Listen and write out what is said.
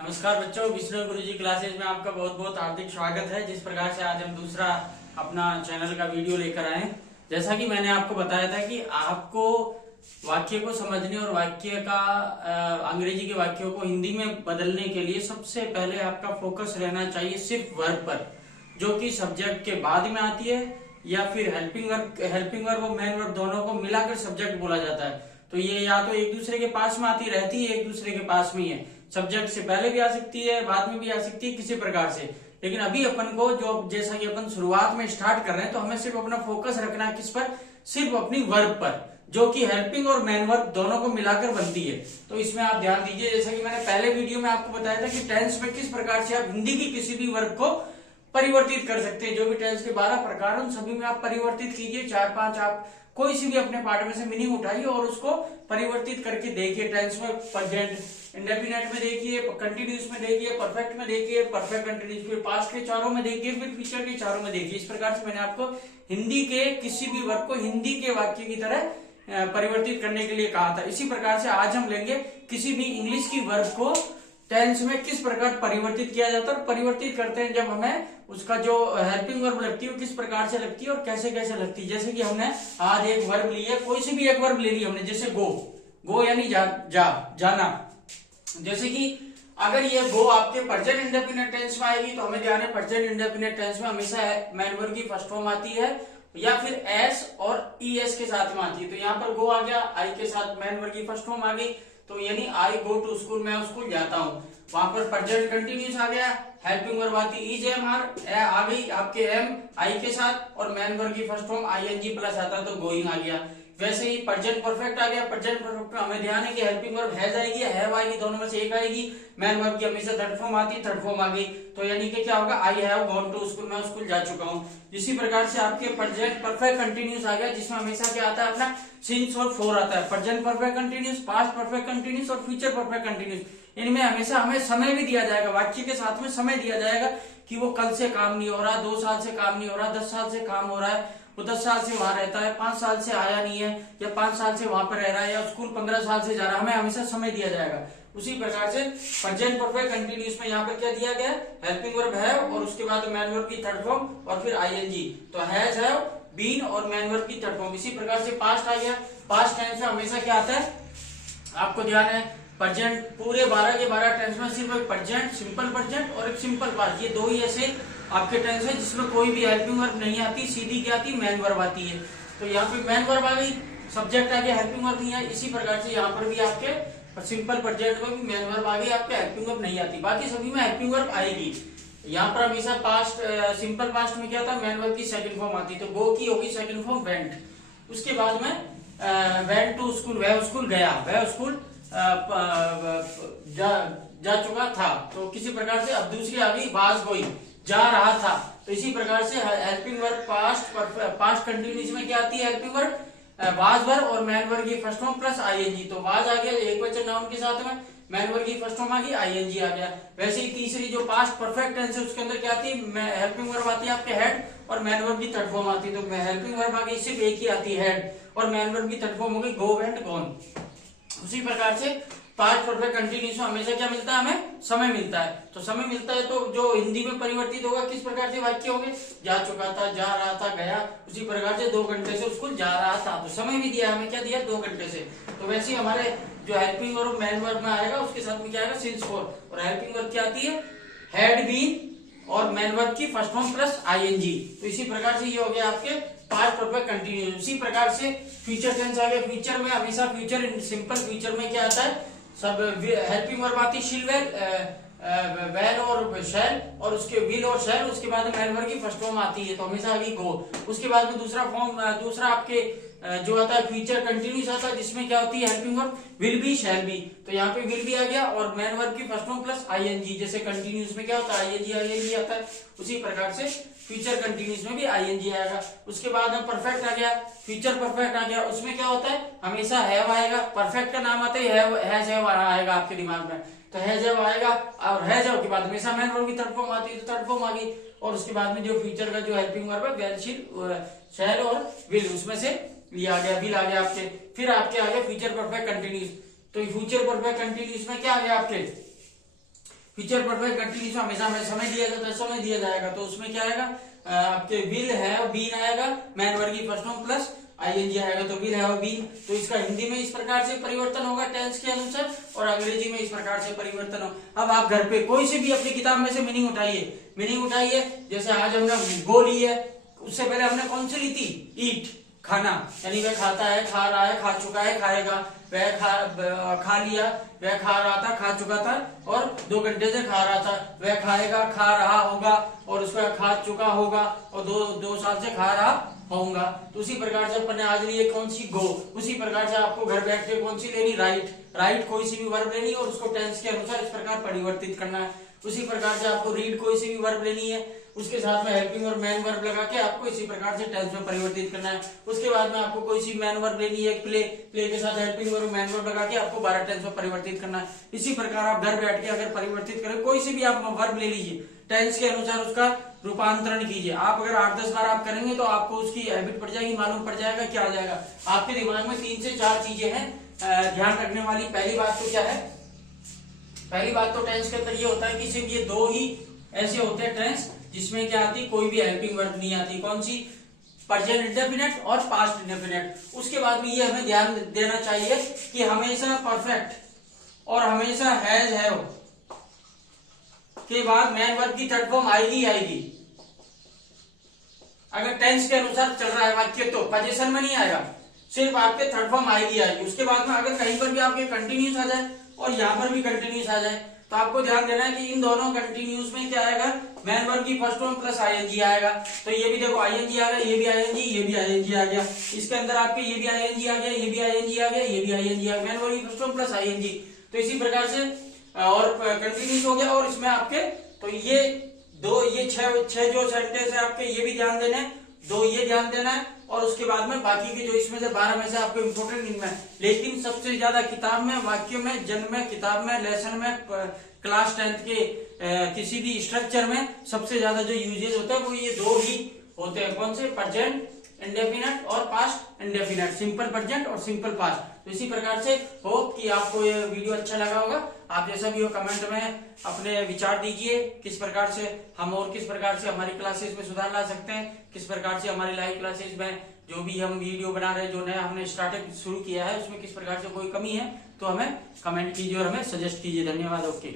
नमस्कार बच्चों, विष्णु गुरुजी क्लासेज में आपका बहुत बहुत हार्दिक स्वागत है। जिस प्रकार से आज हम दूसरा अपना चैनल का वीडियो लेकर आए, जैसा कि मैंने आपको बताया था कि आपको वाक्य को समझने और वाक्य का अंग्रेजी के वाक्यों को हिंदी में बदलने के लिए सबसे पहले आपका फोकस रहना चाहिए सिर्फ वर्ब पर, जो कि सब्जेक्ट के बाद में आती है या फिर हेल्पिंग वर्ब और मेन वर्ब दोनों को मिलाकर सब्जेक्ट बोला जाता है। तो ये या तो एक दूसरे के पास में आती रहती है, एक दूसरे के पास में ही है। सब्जेक्ट से पहले भी आ सकती है, बाद में भी आ सकती है, किसी प्रकार से। लेकिन अभी अपन को जो जैसा कि अपन शुरुआत में स्टार्ट कर रहे हैं, तो हमें सिर्फ अपना फोकस रखना है किस पर, सिर्फ अपनी वर्ब पर, जो कि हेल्पिंग और मेन वर्ब दोनों को मिलाकर बनती है। तो इसमें आप ध्यान दीजिए, जैसा कि मैंने पहले वीडियो में आपको बताया था कि टेंस में किस प्रकार से आप हिंदी की किसी भी वर्ब को परिवर्तित कर सकते हैं। जो भी टेंस के 12 प्रकार हैं उन सभी में आप परिवर्तित कीजिए। 4-5 आप कोई सी भी अपने पार्ट में से मीनिंग उठाइए और उसको परिवर्तित करके देखिए। टेंस में प्रेजेंट इंडेफिनिट में देखिए, कंटिन्यूस में देखिए, परफेक्ट में देखिए, परफेक्ट कंटिन्यूस, फिर पास्ट के चारों में देखिए, फिर फ्यूचर के चारों में देखिए। इस प्रकार से मैंने आपको हिंदी के किसी भी वर्ब को हिंदी के वाक्य की तरह परिवर्तित करने के लिए कहा था। इसी प्रकार से आज हम लेंगे किसी भी इंग्लिश की वर्ब को टेंस में किस प्रकार परिवर्तित किया जाता है, और परिवर्तित करते हैं जब हमें उसका जो हेल्पिंग वर्ब लगती है वो किस प्रकार से लगती है और कैसे कैसे लगती है। जैसे कि हमने आज एक वर्ब ली है, कोई सी भी एक वर्ब ले ली हमने, जैसे गो यानी जाना। जैसे कि अगर ये गो आपके प्रेजेंट इंडेफिनिट टेंस में आएगी तो हमें ध्यान है प्रेजेंट इंडेफिनिट टेंस में हमेशा मेन वर्ब की फर्स्ट फॉर्म आती है या फिर एस और ईएस के साथ में आती है। तो यहाँ पर गो आ गया, आई के साथ मेन वर्ब की फर्स्ट फॉर्म आ गई, तो यानी आई गो टू स्कूल, मैं स्कूल जाता हूँ। वहां पर प्रेजेंट कंटिन्यूस आ गया, हेल्पिंग वर्ब आती इज एम आर आ गई आपके एम आई के साथ, और मेन वर्ब की फर्स्ट फॉर्म आईएनजी प्लस आता तो गोइंग आ गया। वैसे ही प्रेजेंट परफेक्ट आ गया। प्रेजेंट परफेक्ट में हमें ध्यान है कि हेल्पिंग वर्ब हैज आएगी या हैव आएगी, दोनों में से एक आएगी। मेन वर्ब की हमेशा थर्ड फॉर्म आती है, थर्ड फॉर्म आ गई, तो यानी कि क्या होगा, I have gone to school, मैं स्कूल जा चुका हूँ। इसी प्रकार से आपके प्रेजेंट परफेक्ट कंटिन्यूस आ गया, जिसमें हमेशा क्या आता है अपना सिंस और फोर आता है। Present perfect continuous, past perfect continuous और फ्यूचर परफेक्ट कंटिन्यूस, इनमें हमेशा हमें समय भी दिया जाएगा, वाक्य के साथ में समय दिया जाएगा कि वो कल से काम नहीं हो रहा, 2 साल से काम नहीं हो रहा, 10 साल से काम हो रहा है, वो 10 साल से वहां रहता है, 5 साल से आया नहीं है, या 5 साल से वहां पर रह रहा है, या स्कूल 15 साल से जा रहा है, हमें हमेशा समय दिया जाएगा। उसी प्रकार से प्रेजेंट परफेक्ट कंटिन्यूस में यहाँ पर क्या दिया गया, हेल्पिंग वर्ब है और उसके बाद मेन वर्ब की थर्ड फॉर्म और फिर आईएनजी, तो हैज हैव बीन और मेन वर्ब की थर्ड फॉर्म। इसी प्रकार से पास्ट आ गया। पास्ट टेंस में हमेशा क्या आता है, आपको ध्यान है प्रेजेंट, पूरे 12 के 12 टेंस में सिर्फ एक प्रेजेंट, सिंपल प्रेजेंट और एक सिंपल पास्ट, ये दो ही ऐसे आपके टेंस है जिसमें कोई भी हेल्पिंग वर्ब नहीं आती, सीधी क्या आती, मेन वर्ब आती है। तो यहाँ पे मेन वर्ब आ गई, सब्जेक्ट आ गया, हेल्पिंग वर्ब नहीं है। इसी प्रकार से यहाँ पर भी आपके सिंपल प्रेजेंट में भी मेन वर्ब आ गई, आपके हेल्पिंग वर्ब नहीं आती, बाकी सभी में हेल्पिंग वर्ब आएगी। यहाँ पर हमेशा पास्ट, सिंपल पास्ट में क्या था, मेन वर्ब की सेकंड फॉर्म आती, तो गो की होगी सेकंड फॉर्म वेंट। उसके बाद में वेंट टू स्कूल, वह स्कूल गया, वह स्कूल जा चुका था। तो किसी प्रकार से अब दूसरी आ गई वाज गोइंग, जा रहा था। तो इसी प्रकार से हेल्पिंग वर्ब पास्ट कंटिन्यूस में क्या आती है, हेल्पिंग वर्ब वाज वर्ब और मेन वर्ब की फर्स्ट फॉर्म प्लस आईएनजी, तो वाज आ गया एक वचन नाउन के साथ में, मेन वर्ब की फर्स्ट फॉर्म आ गई, आईएनजी आ गया। वैसे ही तीसरी जो पास्ट परफेक्ट टेंस है उसके अंदर क्या आती है, हेल्पिंग वर्ब आती है आपके हेड और मेन वर्ब की थर्ड फॉर्म आती है। तो हेल्पिंग वर्ब आ गई, सिर्फ एक ही आती है हेड, और मेन वर्ब की थर्ड फॉर्म हो गई गो वेंट गॉन। उसी प्रकार से पास्ट परफेक्ट कंटिन्यूस में हमेशा क्या मिलता है, हमें समय मिलता है। तो समय मिलता है तो जो हिंदी में परिवर्तित होगा किस प्रकार से वाक्य होंगे, जा चुका था, जा रहा था, गया। उसी प्रकार से 2 घंटे से स्कूल जा रहा था, तो समय भी दिया हमें, क्या दिया, 2 घंटे से। तो वैसे ही हमारे जो हेल्पिंग वर्ब मेन वर्ब में आएगा उसके साथ में क्या आएगा, सिंस फोर, और हेल्पिंग वर्ब क्या आती है, हैड बीन और मेन वर्ब की फर्स्ट फॉर्म प्लस आईएनजी। तो इसी प्रकार से ये हो गया आपके पास्ट परफेक्ट कंटिन्यूस। उसी प्रकार से फ्यूचर टेंस आ गया। फ्यूचर में हमेशा फ्यूचर, सिंपल फ्यूचर में क्या आता है, सब हेल्पिंग वर्ब आती, शिल वेल और शैल, और उसके विल और शैल, उसके बाद मेन वर्ब की फर्स्ट फॉर्म आती है, तो हमेशा आगे गो। उसके बाद में दूसरा फॉर्म, दूसरा आपके जो आता है फ्यूचर कंटिन्यूस आता है, जिसमें क्या होती है helping verb will be shall be, तो यहाँ पे विल बी आ गया और मेन वर्ब की फर्स्ट फॉर्म प्लस आईएनजी। जैसे कंटिन्यूस में क्या होता है, आईएनजी आता है, उसी प्रकार से फ्यूचर कंटिन्यूस में भी आईएनजी आएगा। उसके बाद में परफेक्ट आ गया, फ्यूचर परफेक्ट आ गया, उसमें क्या होता है, हमेशा हैव आएगा, परफेक्ट का नाम आता है हैज हैव आएगा आपके दिमाग में, तो हैज हैव आएगा, और हैज हैव के बाद हमेशा मेन वर्ब की थर्ड फॉर्म आती है, तो थर्ड फॉर्म आ गई। और उसके बाद में जो फ्यूचर का जो हेल्पिंग वर्ब है वेल, शिल, शैल और विल, उसमें से ये आ गया, विल आ गया आपके। फिर आपके आ गया फ्यूचर परफेक्ट कंटिन्यूस, तो फ्यूचर परफेक्ट कंटिन्यूस में क्या आ गया आपके, फ्यूचर परफेक्ट कंटिन्यूस में हमेशा हमें समय दिया जाता है, समय दिया जाएगा, तो उसमें क्या आएगा, आपके विल है बीन आएगा, मैन वर्ब की फर्स्ट फॉर्म प्लस आईएनजी आएगा, तो विल है और बीन। तो इसका हिंदी में इस प्रकार से परिवर्तन होगा टेंस के अनुसार, और अंग्रेजी में इस प्रकार से परिवर्तन हो। अब आप घर पे कोई से भी अपनी किताब में से मीनिंग उठाइए। जैसे आज हमने गो ली है, उससे पहले हमने कौन सी ली थी, ईट, खाना, यानी वह खाता है, खा रहा है, खा चुका है, खाएगा, वह खा लिया, वह खा रहा था, खा चुका था, और 2 घंटे से खा रहा था, वह खाएगा, खा रहा होगा, और उसका खा चुका होगा, और 2 साल से खा रहा होगा। तो उसी प्रकार से अपन ने आज लिए कौन सी, गो। उसी प्रकार से आपको घर बैठ के कौन सी लेनी, राइट कोई सी भी वर्ब लेनी और उसको टेंस के अनुसार इस प्रकार परिवर्तित करना है। उसी प्रकार से आपको रीड कोई सी भी वर्ब लेनी है, उसके साथ में हेल्पिंग और मैन वर्ब लगा के आपको इसी प्रकार से टेंस में परिवर्तित करना है। उसके बाद में आपको कोई सी मैन वर्ब लेनी है, प्ले के साथ हेल्पिंग और मैन वर्ब लगा के आपको 12 टेंस में परिवर्तित करना है। इसी प्रकार आप घर बैठ के अगर परिवर्तित करें, कोई सी भी आप वर्ब ले लीजिए, टेंस के अनुसार उसका रूपांतरण कीजिए। आप अगर 8-10 बार आप करेंगे तो आपको उसकी हैबिट पड़ जाएगी, मालूम पड़ जाएगा क्या आ जाएगा। आपके दिमाग में 3 से 4 चीजें हैं ध्यान रखने वाली। पहली बात तो क्या है, पहली बात तो टेंस के अंदर ये होता है कि सिर्फ ये 2 ही ऐसे होते हैं टेंस जिसमें क्या आती, कोई भी हेल्पिंग वर्ब नहीं आती। कौन सी, प्रेजेंट इंडेफिनिट और पास्ट इंडेफिनिट। उसके बाद में ये हमें ध्यान देना चाहिए कि हमेशा परफेक्ट और हमेशा हैज हैव के बाद मैन वर्ब की थर्ड फॉर्म आएगी। अगर टेंस के अनुसार चल रहा है वाक्य तो पोजीशन में नहीं आएगा, सिर्फ आपके थर्ड फॉर्म आएगी। उसके बाद में अगर कहीं पर भी आपके कंटिन्यूस आ जाए और यहाँ पर भी कंटिन्यूस आ जाए, तो आपको ध्यान देना है कि इन दोनों कंटिन्यूस में क्या आएगा, मैन वर्ब की फर्स्ट फॉर्म प्लस आईएनजी आएगा। तो ये भी देखो आईएनजी आ गया, ये भी आईएनजी, ये भी आईएनजी आ गया। इसके अंदर आपके ये भी आईएनजी आ गया, ये भी आईएनजी आ गया, ये भी आईएनजी आ गया, मैन वर्ब की फर्स्ट फॉर्म प्लस आईएनजी। तो इसी प्रकार से और कंटिन्यूस हो गया। और इसमें आपके तो ये 6 जो सेंटेंस है आपके, ये भी ध्यान देना है, 2 ये ध्यान देना है, और उसके बाद में बाकी के जो इसमें से 12 में से आपको इम्पोर्टेंट इनमें। लेकिन सबसे ज्यादा किताब में, वाक्यों में, जन्म में, किताब में, लेसन में, क्लास 10th के किसी भी स्ट्रक्चर में सबसे ज्यादा जो यूजेज होता है वो ये 2 ही होते हैं। कौन से, प्रेजेंट इंडेफिनिट और पास्ट इंडेफिनिट, सिंपल प्रेजेंट और सिंपल पास्ट। तो इसी प्रकार से होप कि आपको ये वीडियो अच्छा लगा होगा। आप जैसा भी हो कमेंट में अपने विचार दीजिए, किस प्रकार से हम और किस प्रकार से हमारी क्लासेस में सुधार ला सकते हैं, किस प्रकार से हमारी लाइव क्लासेस में जो भी हम वीडियो बना रहे हैं, जो नया हमने स्टार्टअप शुरू किया है, उसमें किस प्रकार से कोई कमी है तो हमें कमेंट कीजिए और हमें सजेस्ट कीजिए। धन्यवाद। ओके।